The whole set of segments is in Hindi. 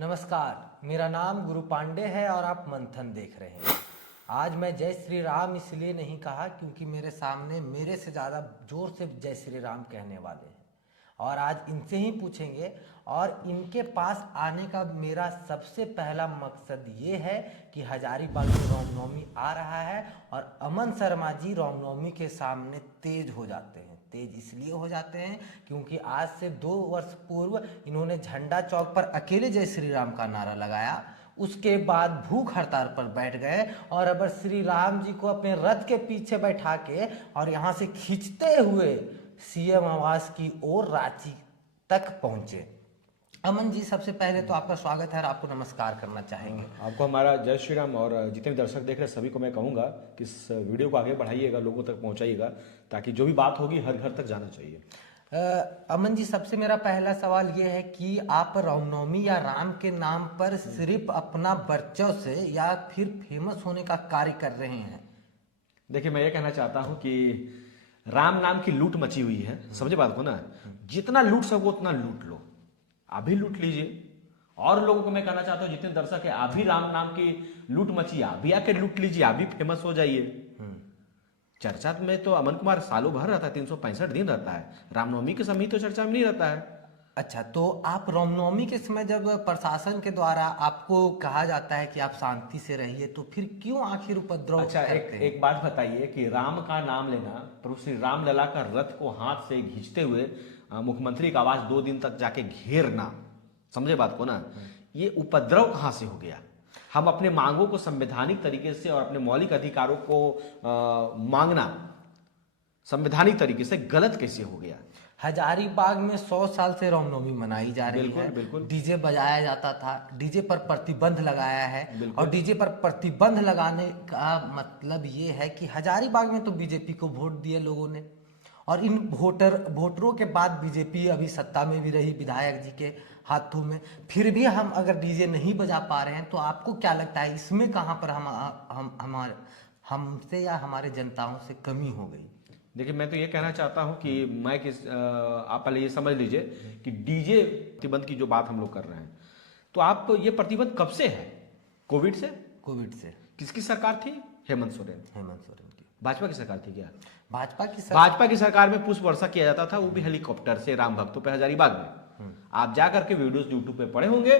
नमस्कार, मेरा नाम गुरु पांडे है और आप मंथन देख रहे हैं। आज मैं जय श्री राम इसलिए नहीं कहा क्योंकि मेरे सामने मेरे से ज़्यादा जोर से जय श्री राम कहने वाले हैं और आज इनसे ही पूछेंगे। और इनके पास आने का मेरा सबसे पहला मकसद ये है कि हजारीबाग में रामनवमी आ रहा है और अमन शर्मा जी रामनवमी के सामने तेज हो जाते हैं। तेज इसलिए हो जाते हैं क्योंकि आज से 2 वर्ष पूर्व इन्होंने झंडा चौक पर अकेले जय श्री राम का नारा लगाया। उसके बाद भूख हड़ताल पर बैठ गए और अब श्री राम जी को अपने रथ के पीछे बैठा के और यहाँ से खींचते हुए सीएम आवास की ओर रांची तक पहुंचे। अमन जी, सबसे पहले तो आपका स्वागत है और आपको नमस्कार करना चाहेंगे। आपको हमारा जय श्री राम। और जितने भी दर्शक देख रहे हैं सभी को मैं कहूँगा कि इस वीडियो को आगे बढ़ाइएगा, लोगों तक पहुँचाइएगा, ताकि जो भी बात होगी हर घर तक जाना चाहिए। अमन जी, सबसे मेरा पहला सवाल ये है कि आप रामनवमी या राम के नाम पर सिर्फ अपना वर्चस्व से या फिर फेमस होने का कार्य कर रहे हैं? देखिए, मैं ये कहना चाहता हूँ कि राम नाम की लूट मची हुई है, समझे बात को ना। जितना लूट सको उतना लूट लो, आप भी लूट लीजिए। और लोगों को मैं कहना चाहता हूँ, जितने दर्शक है, आप भी राम नाम की लूट मची, आप भी आके लूट लीजिए, आप भी फेमस हो जाइए। चर्चा में तो अमन कुमार सालों भर रहता है, 365 दिन रहता है। रामनवमी के समय तो चर्चा में नहीं रहता है। अच्छा, तो आप रामनवमी के समय जब प्रशासन के द्वारा आपको कहा जाता है कि आप शांति से रहिए, तो फिर क्यों आखिर उपद्रव अच्छा, करते हैं? एक बात बताइए कि राम का नाम लेना, प्रभु श्री राम लला का रथ को हाथ से खींचते हुए मुख्यमंत्री का आवास 2 दिन तक जाके घेरना, समझे बात को ना, ये उपद्रव कहां से हो गया? हम अपने मांगों को संवैधानिक तरीके से और अपने मौलिक अधिकारों को मांगना संवैधानिक तरीके से गलत कैसे हो गया? हजारीबाग में 100 साल से रामनवमी मनाई जा रही है। बिल्कुल। डीजे बजाया जाता था, डीजे पर प्रतिबंध लगाया है और डीजे पर प्रतिबंध लगाने का मतलब ये है कि हजारीबाग में तो बीजेपी को वोट दिए लोगों ने और इन वोटरों के बाद बीजेपी अभी सत्ता में भी रही विधायक जी के हाथों में। फिर भी हम अगर डीजे नहीं बजा पा रहे हैं तो आपको क्या लगता है इसमें कहाँ पर हमसे या हमारे जनताओं से कमी हो गई? देखिए, मैं तो ये कहना चाहता हूं कि आप पहले ये समझ लीजिए कि डीजे प्रतिबंध की जो बात हम लोग कर रहे हैं, तो आप ये प्रतिबंध कब से है? कोविड से। किसकी सरकार थी? हेमंत सोरेन की। भाजपा की सरकार थी क्या? भाजपा की सरकार में पुष्प वर्षा किया जाता था, वो भी हेलीकॉप्टर से राम भक्तों पे हजारीबाग में। आप जा करके वीडियोस यूट्यूब पे पढ़े होंगे,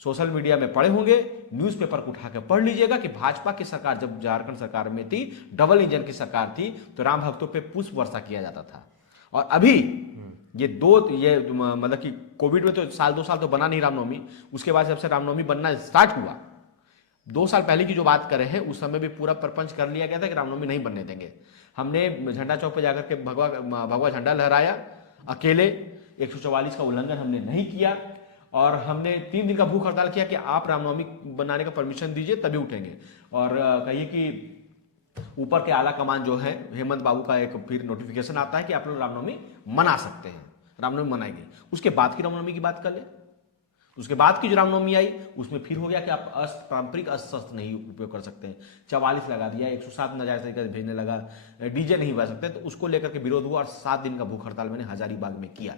सोशल मीडिया में पढ़े होंगे, न्यूज़पेपर को उठा के पढ़ लीजिएगा कि भाजपा की सरकार जब झारखंड सरकार में थी, डबल इंजन की सरकार थी, तो राम भक्तों पे पुष्प वर्षा किया जाता था। और अभी ये मतलब कि कोविड में तो 2 साल तो बना नहीं रामनवमी। उसके बाद जब से रामनवमी बनना स्टार्ट हुआ, 2 साल पहले की जो बात कर रहे हैं, उस समय भी पूरा प्रपंच कर लिया गया था कि रामनवमी नहीं बनने देंगे। हमने झंडा चौक पर जाकर के भगवा झंडा लहराया अकेले, 144 का उल्लंघन हमने नहीं किया और हमने 3 दिन का भूख हड़ताल किया कि आप रामनवमी बनाने का परमिशन दीजिए तभी उठेंगे। और कहिए कि ऊपर के आला कमान जो है, हेमंत बाबू का एक फिर नोटिफिकेशन आता है कि आप लोग रामनवमी मना सकते हैं, रामनवमी मनाएंगे। उसके बाद की रामनवमी की बात कर ले। उसके बाद की जो रामनवमी आई उसमें फिर हो गया कि आप पारंपरिक अस्त्र नहीं उपयोग कर सकते हैं, 44 लगा दिया, 107 नाजायज तरीके से भेजने लगा, डीजे नहीं बजा सकते, तो उसको लेकर के विरोध हुआ और 7 दिन का भूख हड़ताल मैंने हजारीबाग में किया।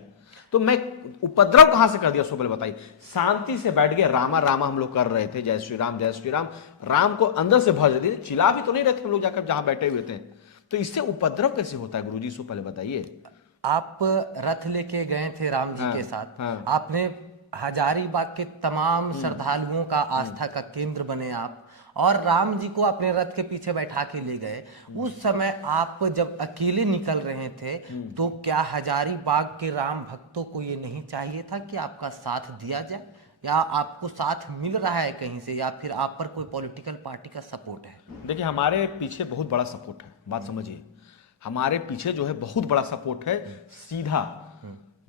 तो मैं उपद्रव कहां से कर दिया? उसको पहले बताइए। शांति से बैठ गए, रामा रामा हम लोग कर रहे थे, जय श्री राम जय श्री राम, राम को अंदर से भर देते थे, चिल्ला भी तो नहीं रहते हम लोग जाकर जहां बैठे हुए थे। तो इससे उपद्रव कैसे होता है गुरुजी? इसको पहले बताइए। आप रथ लेके गए थे राम जी के साथ, आपने हजारीबाग के तमाम श्रद्धालुओं का आस्था का केंद्र बने आप और राम जी को अपने रथ के पीछे बैठा के ले गए। उस समय आप जब अकेले निकल रहे थे तो क्या हजारीबाग के राम भक्तों को ये नहीं चाहिए था कि आपका साथ दिया जाए, या आपको साथ मिल रहा है कहीं से, या फिर आप पर कोई पॉलिटिकल पार्टी का सपोर्ट है? देखिए, हमारे पीछे बहुत बड़ा सपोर्ट है, बात समझिए। हमारे पीछे जो है बहुत बड़ा सपोर्ट है। सीधा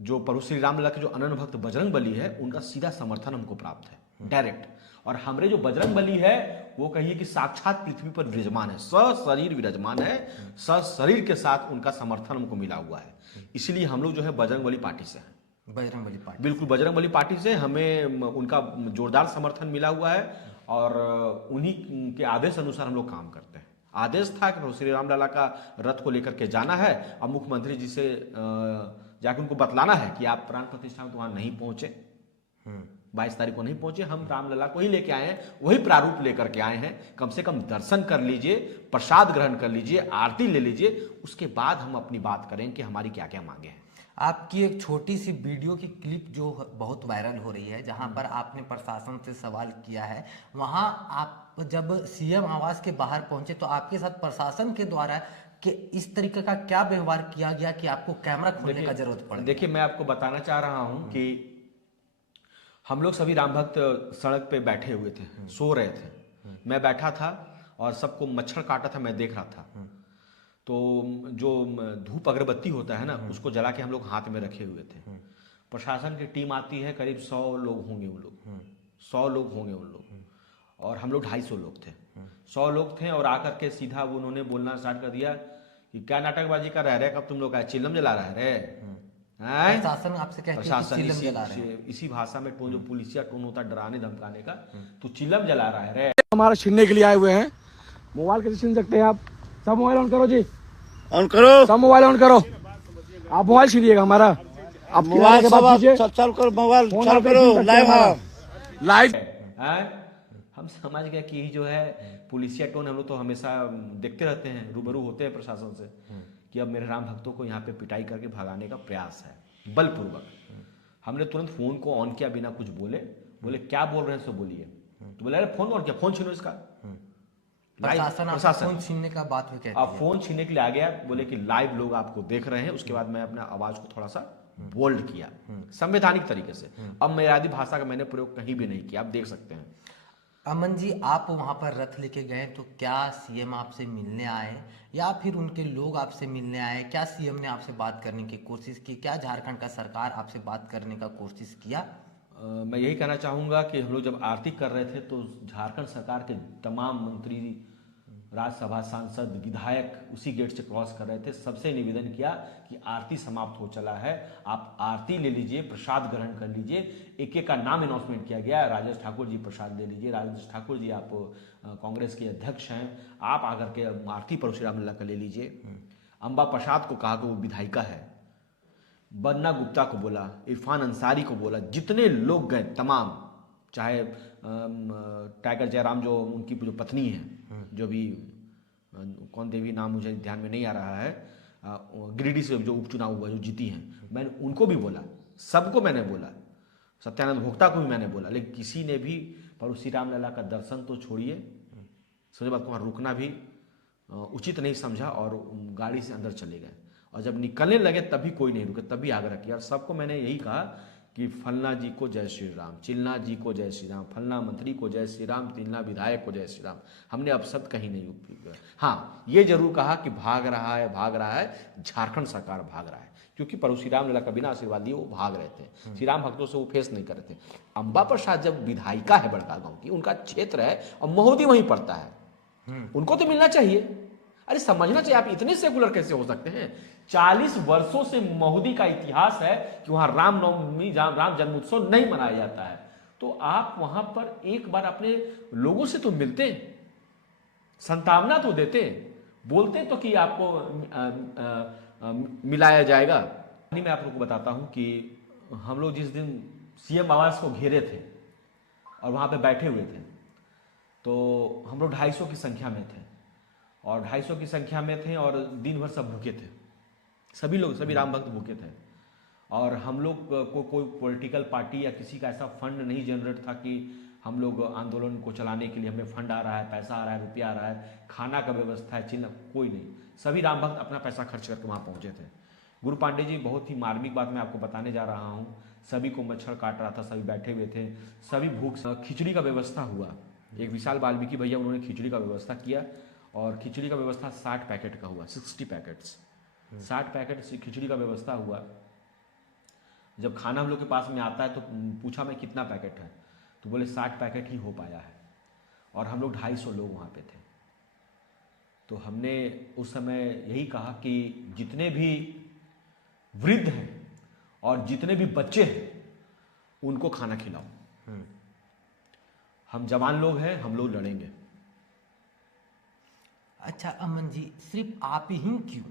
जो प्रभु श्री राम लला के जो अनन्य भक्त बजरंग बली है, उनका सीधा समर्थन हमको प्राप्त है, डायरेक्ट। और हमारे जो बजरंग बली है वो कहिए कि साक्षात पृथ्वी पर विराजमान है, सशरीर विराजमान है, सशरीर के साथ उनका समर्थन हमको मिला हुआ है। इसलिए हम लोग जो है बजरंग बली पार्टी से हैं। बजरंग बली पार्टी, बिल्कुल बजरंग बली पार्टी से हमें उनका जोरदार समर्थन मिला हुआ है और उन्हीं के आदेश अनुसार हम लोग काम करते हैं। आदेश था कि श्री राम लला का रथ को लेकर के जाना है। अब मुख्यमंत्री जी से जाकर उनको बतलाना है कि आप प्राण प्रतिष्ठा में तो वहां नहीं पहुंचे, 22 तारीख को नहीं पहुंचे, हम रामलला को ही लेके आए हैं, वही प्रारूप लेकर के आए हैं। कम से कम दर्शन कर लीजिए, प्रसाद ग्रहण कर लीजिए, आरती ले लीजिए, उसके बाद हम अपनी बात करें कि हमारी क्या क्या मांगे हैं। आपकी एक छोटी सी वीडियो की क्लिप जो बहुत वायरल हो रही है, जहां पर आपने प्रशासन से सवाल किया है, वहां आप जब सीएम आवास के बाहर पहुंचे तो आपके साथ प्रशासन के द्वारा कि इस तरीके का क्या व्यवहार किया गया कि आपको कैमरा खोलने का जरूरत पड़ गई? देखिए, मैं आपको बताना चाह रहा हूं कि हम लोग सभी राम भक्त सड़क पे बैठे हुए थे, सो रहे थे। मैं बैठा था और सबको मच्छर काटा था, मैं देख रहा था। तो जो धूप अगरबत्ती होता है ना, उसको जला के हम लोग हाथ में रखे हुए थे। प्रशासन की टीम आती है, करीब 100 लोग होंगे उन लोग, 100 लोग होंगे उन लोग, और हम लोग 250 लोग थे। 100 लोग थे और आकर के सीधा उन्होंने बोलना स्टार्ट कर दिया कि क्या नाटकबाजी कर रहे, कब तुम लोग का चिल्लम जला रहे हैं? प्रशासन आपसे कहते हैं कि प्रशासन चिलम जला रहे हैं। इसी भाषा में टोन, जो पुलिसिया टोन होता है डराने धमकाने का, तो चिल्लम जला रहा है रे। हमारा छीनने के लिए आए हुए हैं। मोबाइल कैसे छीन सकते हैं आप? सब मोबाइल ऑन करो जी, ऑन करो, सब मोबाइल ऑन करो। आप मोबाइल छीनिएगा हमारा, आप मोबाइल के बाद कीजिए। चालू करो, मोबाइल फोन चालू आप करो, छीन सकते हैं लाइव हमारा। है। लाइव हम समझ गए कि जो है पुलिसिया टोन, हम लोग तो हमेशा देखते रहते हैं, रूबरू होते हैं प्रशासन से, कि अब मेरे राम भक्तों को यहाँ पे पिटाई करके भगाने का प्रयास है बलपूर्वक। हमने तुरंत फोन को ऑन किया बिना कुछ बोले क्या बोल रहे हैं सो बोलिए। तो बोले अरे फोन ऑन किया, फोन छीनो इसका। प्रशासन आपको फोन छीनने का बात भी कहती आप है। फोन छीनने के लिए आ गया, बोले कि लाइव लोग आपको देख रहे हैं। उसके बाद मैं अपना आवाज को थोड़ा सा बोल्ड किया संवैधानिक तरीके से। अब मर्यादी भाषा का मैंने प्रयोग कहीं भी नहीं किया, आप देख सकते हैं। अमन जी, आप वहां पर रथ लेके गए तो क्या सीएम आपसे मिलने आए या फिर उनके लोग आपसे मिलने आए? क्या सीएम ने आपसे बात करने की कोशिश की? क्या झारखंड का सरकार आपसे बात करने का कोशिश किया? मैं यही कहना चाहूँगा कि हम लोग जब आरती कर रहे थे तो झारखंड सरकार के तमाम मंत्री, राज्यसभा सांसद, विधायक उसी गेट से क्रॉस कर रहे थे। सबसे निवेदन किया कि आरती समाप्त हो चला है, आप आरती ले लीजिए, प्रसाद ग्रहण कर लीजिए। एक एक का नाम अनाउंसमेंट किया गया। राजेश ठाकुर जी प्रसाद ले लीजिए, राजेश ठाकुर जी आप कांग्रेस के अध्यक्ष हैं, आप आकर के आरती परशुराम रामलला का ले लीजिए। अम्बा प्रसाद को कहा कि वो विधायिका है, बन्ना गुप्ता को बोला, इरफान अंसारी को बोला, जितने लोग गए तमाम, चाहे टाइगर जयराम जो उनकी जो पत्नी है, जो भी कौन देवी नाम मुझे ध्यान में नहीं आ रहा है, गिरिडीह से जो उपचुनाव हुआ, जो जीती हैं, मैंने उनको भी बोला, सबको मैंने बोला, सत्यानंद भोक्ता को भी मैंने बोला, लेकिन किसी ने भी परशुराम रामलला का दर्शन तो छोड़िए, सोचे बात को वहाँ रुकना भी उचित नहीं समझा और गाड़ी से अंदर चले गए। और जब निकलने लगे तभी कोई नहीं रुके, तभी आग्रह किया। और सबको मैंने यही कहा कि फलना जी को जय श्री राम, चिल्ला जी को जय श्री राम, फलना मंत्री को जय श्री राम, तिल्ला विधायक को जय श्री राम। हमने अब शब्द कहीं नहीं उपयोग किया। हाँ, ये जरूर कहा कि भाग रहा है, झारखंड सरकार भाग रहा है, क्योंकि परशुराम रामलला का बिना आशीर्वाद दिए वो भाग रहे थे। श्री राम भक्तों से वो फेस नहीं कर रहे थे। अम्बा प्रसाद जब विधायिका है बड़का गांव की, उनका क्षेत्र है और महोदी वहीं पड़ता है, उनको तो मिलना चाहिए। अरे समझना चाहिए, आप इतने सेकुलर कैसे हो सकते हैं? 40 वर्षों से महोदी का इतिहास है कि वहां रामनवमी, राम जन्मोत्सव नहीं मनाया जाता है। तो आप वहां पर एक बार अपने लोगों से तो मिलते, संतावना तो देते, बोलते तो कि आपको मिलाया जाएगा। मैं आप लोगों को बताता हूं कि हम लोग जिस दिन सीएम आवास को घेरे थे और वहां पे बैठे हुए थे, तो हम लोग 250 की संख्या में थे और 250 की संख्या में थे और दिन भर सब भूखे थे, सभी लोग, सभी राम भक्त भूखे थे। और हम लोग को कोई पॉलिटिकल पार्टी या किसी का ऐसा फंड नहीं जनरेट था कि हम लोग आंदोलन को चलाने के लिए हमें फंड आ रहा है, पैसा आ रहा है, रुपया आ रहा है, खाना का व्यवस्था है, चिन्ह, कोई नहीं। सभी राम भक्त अपना पैसा खर्च करके वहाँ पहुँचे थे। गुरु पांडे जी, बहुत ही मार्मिक बात मैं आपको बताने जा रहा हूँ। सभी को मच्छर काट रहा था, सभी बैठे हुए थे, सभी भूख। खिचड़ी का व्यवस्था हुआ, एक विशाल वाल्मीकि भैया उन्होंने खिचड़ी का व्यवस्था किया और खिचड़ी का व्यवस्था 60 पैकेट का हुआ, 60 पैकेट्स, 60 पैकेट खिचड़ी का व्यवस्था हुआ। जब खाना हम लोग के पास में आता है तो पूछा मैं कितना पैकेट है, तो बोले 60 पैकेट ही हो पाया है और हम लोग 250 लोग वहाँ पे थे। तो हमने उस समय यही कहा कि जितने भी वृद्ध हैं और जितने भी बच्चे हैं उनको खाना खिलाओ। हम जवान लोग हैं, हम लोग लड़ेंगे। अच्छा अमन जी, सिर्फ आप ही क्यों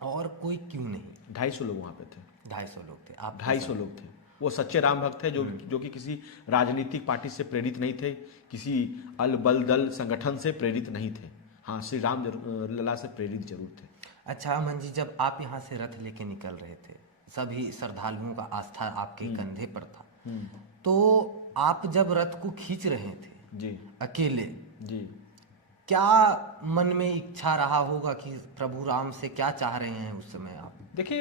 और कोई क्यों नहीं? 250 लोग वहाँ पे थे। 250 लोग थे आप? 250 लोग थे वो सच्चे राम भक्त थे जो कि किसी राजनीतिक पार्टी से प्रेरित नहीं थे, किसी अल बल दल संगठन से प्रेरित नहीं थे। हाँ, श्री राम लला से प्रेरित जरूर थे। अच्छा अमन जी, जब आप यहाँ से रथ लेके निकल रहे थे, सभी श्रद्धालुओं का आस्था आपके कंधे पर था, तो आप जब रथ को खींच रहे थे जी अकेले, जी, क्या मन में इच्छा रहा होगा कि प्रभु राम से क्या चाह रहे हैं उस समय आप? देखिए,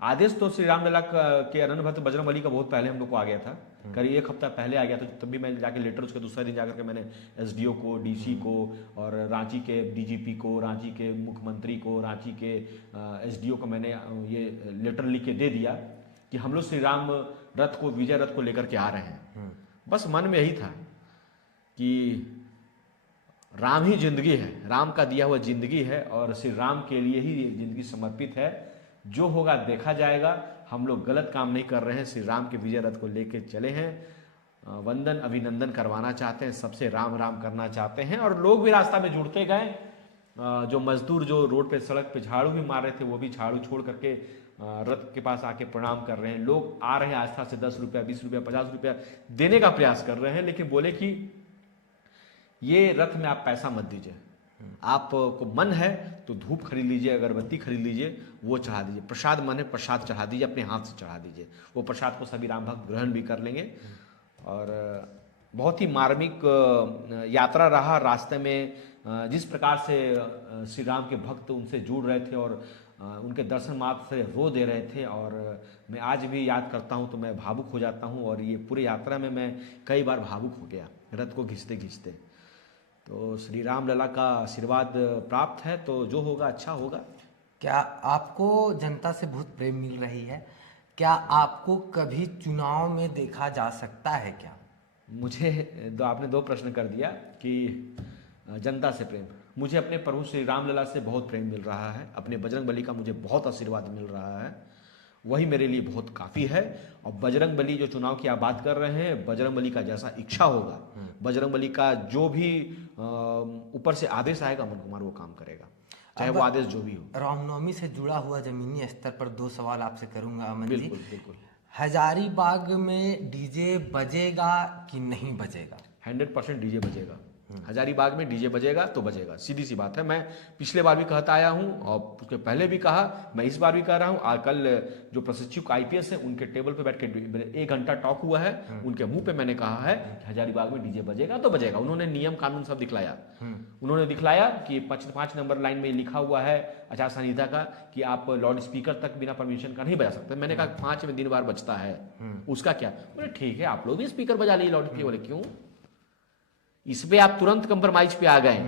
आदेश तो श्री राम लला के अनन्य भक्त बजरंगबली का बहुत पहले हम लोग को आ गया था, करीब 1 हफ्ता पहले आ गया था। तब भी मैं जाके लेटर उसके दूसरे दिन जाकर के मैंने एसडीओ को, डीसी को और रांची के डीजीपी को, रांची के मुख्यमंत्री को, रांची के एसडीओ को मैंने ये लेटर लिख के दे दिया कि हम लोग श्री राम रथ को, विजय रथ को लेकर के आ रहे हैं। बस मन में यही था कि राम ही जिंदगी है, राम का दिया हुआ जिंदगी है और श्री राम के लिए ही ये जिंदगी समर्पित है। जो होगा देखा जाएगा, हम लोग गलत काम नहीं कर रहे हैं, श्री राम के विजय रथ को लेके चले हैं, वंदन अभिनंदन करवाना चाहते हैं, सबसे राम राम करना चाहते हैं। और लोग भी रास्ता में जुड़ते गए, जो मजदूर जो रोड पे सड़क पे झाड़ू भी मार रहे थे वो भी झाड़ू छोड़ करके रथ के पास आके प्रणाम कर रहे हैं। लोग आ रहे हैं आस्था से 10 रुपया, 20 रुपया, 50 रुपया देने का प्रयास कर रहे हैं, लेकिन बोले कि ये रथ में आप पैसा मत दीजिए, आपको मन है तो धूप खरीद लीजिए, अगरबत्ती खरीद लीजिए, वो चढ़ा दीजिए, प्रसाद मन है प्रसाद चढ़ा दीजिए, अपने हाथ से चढ़ा दीजिए। वो प्रसाद को सभी राम भक्त ग्रहण भी कर लेंगे। और बहुत ही मार्मिक यात्रा रहा। रास्ते में जिस प्रकार से श्री राम के भक्त उनसे जुड़ रहे थे और उनके दर्शन मात्र से रो दे रहे थे, और मैं आज भी याद करता हूँ तो मैं भावुक हो जाता हूँ। और ये पूरी यात्रा में मैं कई बार भावुक हो गया रथ को घिंचते घिंचते। तो श्री राम लला का आशीर्वाद प्राप्त है, तो जो होगा अच्छा होगा। क्या आपको जनता से बहुत प्रेम मिल रही है? क्या आपको कभी चुनाव में देखा जा सकता है क्या? मुझे आपने 2 प्रश्न कर दिया कि जनता से प्रेम। मुझे अपने प्रभु श्री राम लला से बहुत प्रेम मिल रहा है, अपने बजरंगबली का मुझे बहुत आशीर्वाद मिल रहा है, वही मेरे लिए बहुत काफ़ी है। और बजरंगबली जो चुनाव की आप बात कर रहे हैं, बजरंगबली का जैसा इच्छा होगा, बजरंगबली का जो भी ऊपर से आदेश आएगा, अमन कुमार वो काम करेगा, चाहे वो आदेश जो भी हो। रामनवमी से जुड़ा हुआ जमीनी स्तर पर 2 सवाल आपसे करूंगा अमन जी। बिल्कुल बिल्कुल। हजारीबाग में डीजे बजेगा कि नहीं बजेगा? 100% डीजे बजेगा। हजारीबाग में डीजे बजेगा तो बजेगा, सीधी सी बात है। मैं पिछले बार भी कहता आया हूं और उसके पहले भी कहा, मैं इस बार भी कह रहा हूं। कल जो प्रशिक्षक आईपीएस है उनके टेबल पे बैठ के 1 घंटा टॉक हुआ है, उनके मुंह पे मैंने कहा है कि हजारीबाग में डीजे बजेगा तो बजेगा। उन्होंने नियम कानून सब दिखलाया। उन्होंने दिखलाया कि 5 नंबर लाइन में लिखा हुआ है आचार संहिता का कि आप लाउड स्पीकर तक बिना परमिशन का नहीं बजा सकते। मैंने कहा 5 में दिन बार बजता है, उसका क्या? बोले ठीक है, आप लोग भी स्पीकर बजा लीजिए लाउड स्पीकर। बोले क्यों? इस पे आप तुरंत कंप्रोमाइज पे आ गए।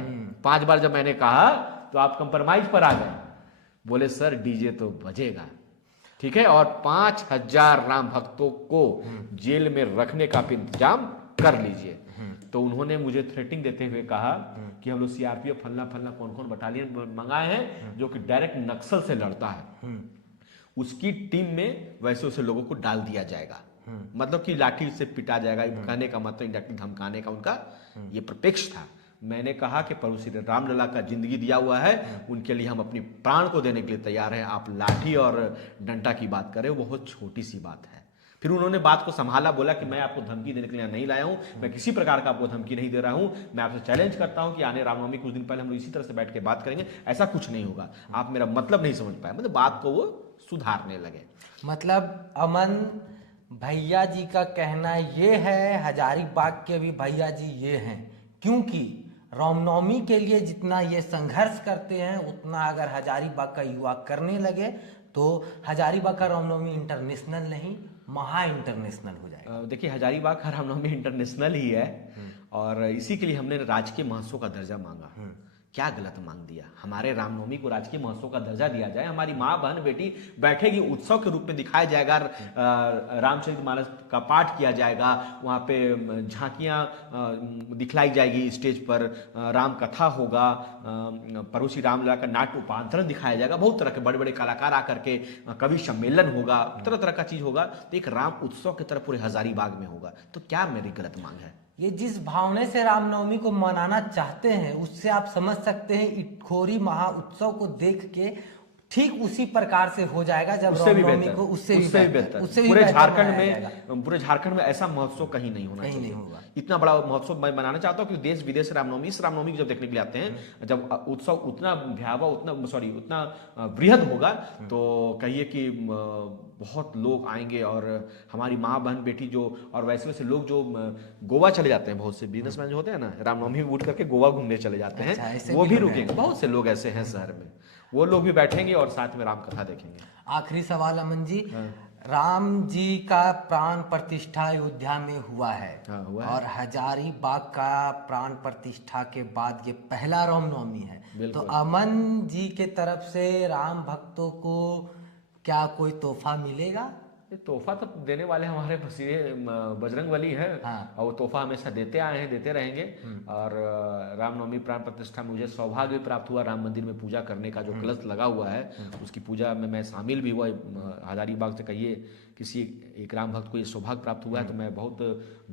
5 बार जब मैंने कहा तो आप कंप्रोमाइज पर आ गए। बोले सर डीजे तो बजेगा, ठीक है, और 5000 राम भक्तों को जेल में रखने का इंतजाम कर लीजिए। तो उन्होंने मुझे थ्रेटिंग देते हुए कहा कि हम लोग सीआरपीएफ फलना फलना कौन कौन बटालियन मंगाए हैं जो कि डायरेक्ट नक्सल से लड़ता है, उसकी टीम में वैसे वैसे लोगों को डाल दिया जाएगा। मतलब कि लाठी से पिटा जाएगा। कहने का मतलब इंडायरेक्टली धमकाने का उनका ये प्रपेक्ष था। मैंने कहा कि प्रभु श्री राम लला का जिंदगी दिया हुआ है, उनके लिए हम अपनी प्राण को देने के लिए तैयार हैं। आप लाठी और डंडा की बात करें, वो बहुत छोटी सी बात है। फिर उन्होंने बात को संभाला, बोला कि मैं आपको धमकी देने के लिए नहीं लाया हूं, मैं किसी प्रकार का आपको धमकी नहीं दे रहा हूं। मैं आपसे चैलेंज करता हूं कि आने रामनवमी कुछ दिन पहले हम लोग इसी तरह से बैठ के बात करेंगे, ऐसा कुछ नहीं होगा। आप मेरा मतलब नहीं समझ पाए, मतलब बात को वो सुधारने लगे। मतलब अमन भैया जी का कहना ये है, हजारीबाग के भी भैया जी ये हैं, क्योंकि रामनवमी के लिए जितना ये संघर्ष करते हैं उतना अगर हजारीबाग का युवा करने लगे तो हजारीबाग का रामनवमी इंटरनेशनल नहीं, महा इंटरनेशनल हो जाएगा। देखिए हजारीबाग का रामनवमी इंटरनेशनल ही है और इसी के लिए हमने राजकीय महोत्सव का दर्जा मांगा। क्या गलत मांग दिया? हमारे रामनवमी को राजकीय महोत्सव का दर्जा दिया जाए, हमारी माँ बहन बेटी बैठेगी, उत्सव के रूप में दिखाया जाएगा, रामचरितमानस का पाठ किया जाएगा, वहाँ पे झांकियाँ दिखलाई जाएगी, स्टेज पर राम कथा होगा, प्रभु श्री रामलला का नाट्य उपांतरण दिखाया जाएगा, बहुत तरह के बड़े बड़े कलाकार आकर के कवि सम्मेलन होगा, तरह तरह का चीज होगा। तो एक राम उत्सव की तरह पूरे हजारीबाग में होगा। तो क्या मेरी गलत मांग है? ये जिस भावने से रामनवमी को मनाना चाहते हैं उससे आप समझ सकते हैं इटखोरी महा उत्सव को देख के ठीक उसी प्रकार से हो जाएगा जब उससे भी रामनवमी बेहतर, को उससे भी बेहतर। उससे भी पूरे बेहतर झारखंड मनाया जाएगा। में, पूरे झारखंड में ऐसा महोत्सव कहीं नहीं होना कहीं चाहिए। नहीं होगा। इतना बड़ा महोत्सव मैं बनाना चाहता हूँ कि देश विदेश से रामनवमी, इस रामनवमी को जब देखने के लिए आते हैं, जब उत्सव उतना भयावह, उतना बृहद होगा, तो कहिए कि बहुत लोग आएंगे और हमारी माँ बहन बेटी जो, और वैसे वैसे लोग जो गोवा चले जाते हैं, बहुत से बिजनेसमैन जो होते हैं ना, रामनवमी में उठ करके गोवा घूमने चले जाते अच्छा, ऐसे हैं, वो भी भी लोग हैं। रुकेंगे। बहुत से लोग ऐसे हैं शहर में, वो लोग भी बैठेंगे और साथ में राम कथा देखेंगे। आखिरी सवाल अमन जी, राम जी का प्राण प्रतिष्ठा अयोध्या में हुआ है, हाँ, हुआ है। और हजारीबाग का प्राण प्रतिष्ठा के बाद ये पहला रामनवमी है, तो बिल्कुल। अमन जी के तरफ से राम भक्तों को क्या कोई तोहफा मिलेगा? ये तोहफा तो देने वाले हमारे बसीरे बजरंग बली है, हाँ। और वो तोहफा हमेशा देते आए हैं, देते रहेंगे। और रामनवमी प्राण प्रतिष्ठा में मुझे सौभाग्य भी प्राप्त हुआ, राम मंदिर में पूजा करने का जो कलश लगा हुआ है, उसकी पूजा में मैं शामिल भी हुआ। हजारीबाग से कहिए किसी एक राम भक्त को ये सौभाग्य प्राप्त हुआ है, तो मैं बहुत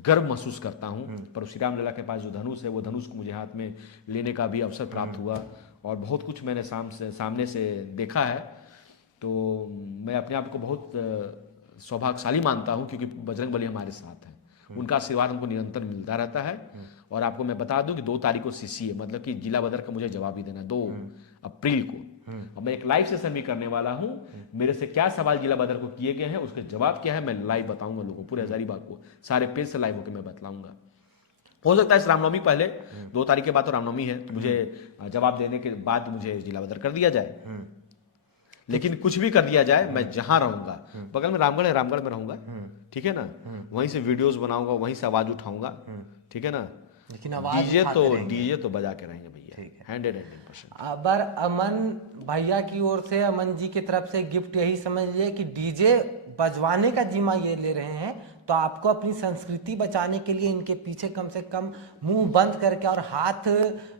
गर्व महसूस करता हूँ। पर श्री राम लला के पास जो धनुष है, वो धनुष को मुझे हाथ में लेने का भी अवसर प्राप्त हुआ, और बहुत कुछ मैंने सामने से देखा है। तो मैं अपने आप को बहुत सौभाग्यशाली मानता हूं, क्योंकि बजरंग बली हमारे साथ हैं, उनका आशीर्वाद हमको निरंतर मिलता रहता है। और आपको मैं बता दूं कि 2 तारीख को सीसी है, मतलब कि जिला बदर का मुझे जवाब भी देना है 2 अप्रैल को। और मैं एक लाइव सेशन भी करने वाला हूं, मेरे से क्या सवाल जिला बदर को किए गए हैं, उसके जवाब क्या है, मैं लाइव बताऊंगा लोगों को, पूरे हजारीबाग को सारे पेज से लाइव होकर मैं बतलाऊंगा। हो सकता है इस रामनवमी पहले 2 तारीख के बाद तो रामनवमी है, तो मुझे जवाब देने के बाद मुझे जिला बदर कर दिया जाए। लेकिन कुछ भी कर दिया जाए, मैं जहां रहूंगा, बगल में रामगढ़ है, रामगढ़ में रहूंगा, ठीक है ना, वहीं से वीडियोस बनाऊंगा, वहीं से आवाज उठाऊंगा, ठीक है ना। लेकिन आवाज डीजे उठाते तो बजा के रहेंगे भैया, 100%। अबर अमन भैया की ओर से, अमन जी की तरफ से गिफ्ट यही समझिए कि डीजे बजवाने का जिम्मा ये ले रहे हैं, तो आपको अपनी संस्कृति बचाने के लिए इनके पीछे कम से कम मुंह बंद करके और हाथ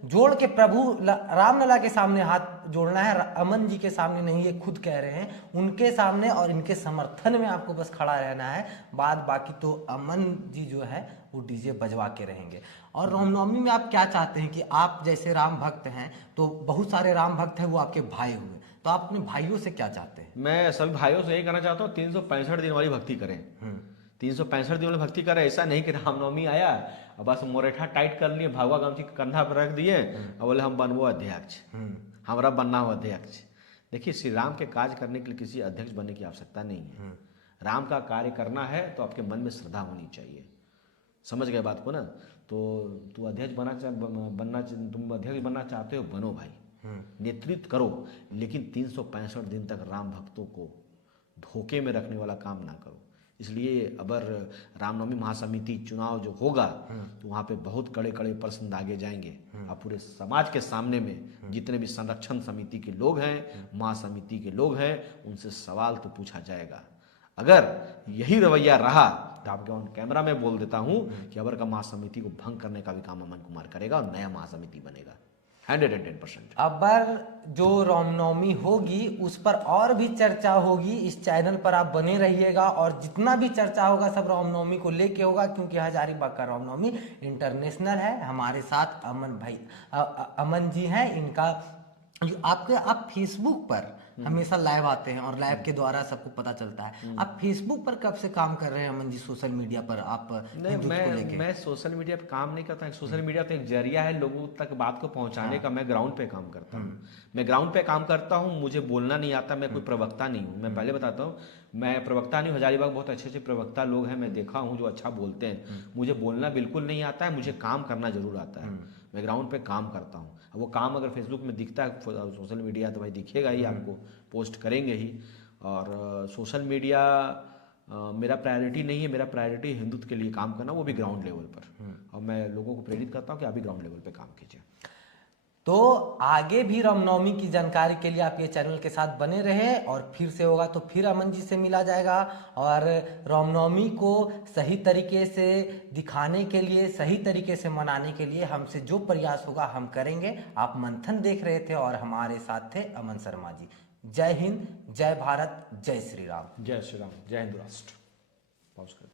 जोड़ के प्रभु रामलला के सामने हाथ जोड़ना है, अमन जी के सामने नहीं, ये खुद कह रहे हैं, उनके सामने और इनके समर्थन में आपको बस खड़ा रहना है। बाद बाकी तो अमन जी जो है वो डीजे बजवा के रहेंगे। और रामनवमी में आप क्या चाहते हैं कि आप जैसे राम भक्त हैं, तो बहुत सारे राम भक्त हैं, वो आपके भाई हुए, तो आप अपने भाइयों से क्या चाहते हैं? मैं सभी भाइयों से यही कहना चाहता हूँ, 365 दिन वाली भक्ति करें। 365 दिन वाली भक्ति करें। ऐसा नहीं कि रामनवमी आया और बस मोरेठा टाइट कर लिए, भागवा गमछी कंधा पर रख दिए और बोले हम बनवो अध्यक्ष, हमारा बनना हो अध्यक्ष। देखिए, श्री राम के कार्य करने के लिए किसी अध्यक्ष बनने की आवश्यकता नहीं है। राम का कार्य करना है तो आपके मन में श्रद्धा होनी चाहिए। समझ गए बात को ना। तो तुम अध्यक्ष बनना चाहते हो, बनो भाई, नेतृत्व करो, लेकिन 365 दिन तक राम भक्तों को धोखे में रखने वाला काम ना करो। इसलिए अगर रामनवमी महासमिति चुनाव जो होगा तो वहाँ पे बहुत कड़े कड़े प्रश्न दागे जाएंगे और पूरे समाज के सामने में जितने भी संरक्षण समिति के लोग हैं, महासमिति के लोग हैं, उनसे सवाल तो पूछा जाएगा। अगर यही रवैया रहा तो आपके ऑन कैमरा में बोल देता हूं कि अबर का महासमिति को भंग करने का भी काम अमन कुमार करेगा और नया महासमिति बनेगा 110%। अबर जो रामनवमी होगी उस पर और भी चर्चा होगी। इस चैनल पर आप बने रहिएगा और जितना भी चर्चा होगा सब रामनवमी को लेके होगा, क्योंकि हजारीबाग का रामनवमी इंटरनेशनल है। हमारे साथ अमन भाई अमन जी हैं। इनका आप फेसबुक पर हमेशा लाइव आते हैं और लाइव के द्वारा सबको पता चलता है। आप फेसबुक पर कब से काम कर रहे हैं अमन जी? सोशल मीडिया पर आप नहीं, मैं सोशल मीडिया पे काम नहीं करता। सोशल मीडिया तो एक जरिया है लोगों तक बात को पहुंचाने का। मैं ग्राउंड पे काम करता हूँ। मैं ग्राउंड पे काम करता हूँ। मुझे बोलना नहीं आता। मैं कोई प्रवक्ता नहीं हूँ। मैं पहले बताता हूँ, मैं प्रवक्ता नहीं हूँ। हजारीबाग बहुत अच्छे अच्छे प्रवक्ता लोग हैं, मैं देखा हूँ जो अच्छा बोलते हैं। मुझे बोलना बिल्कुल नहीं आता है, मुझे काम करना जरूर आता है। मैं ग्राउंड पे काम करता हूँ। वो काम अगर फेसबुक में दिखता है, सोशल मीडिया, तो भाई दिखेगा ही, आपको पोस्ट करेंगे ही। और सोशल मीडिया मेरा प्रायोरिटी नहीं है। मेरा प्रायोरिटी हिंदुत्व के लिए काम करना, वो भी ग्राउंड लेवल पर। और मैं लोगों को प्रेरित करता हूँ कि आप भी ग्राउंड लेवल पे काम कीजिए। तो आगे भी रामनवमी की जानकारी के लिए आप ये चैनल के साथ बने रहें, और फिर से होगा तो फिर अमन जी से मिला जाएगा। और रामनवमी को सही तरीके से दिखाने के लिए, सही तरीके से मनाने के लिए हमसे जो प्रयास होगा हम करेंगे। आप मंथन देख रहे थे और हमारे साथ थे अमन शर्मा जी। जय हिंद, जय भारत, जय श्री राम। जय श्री राम, जय हिंद राष्ट्र।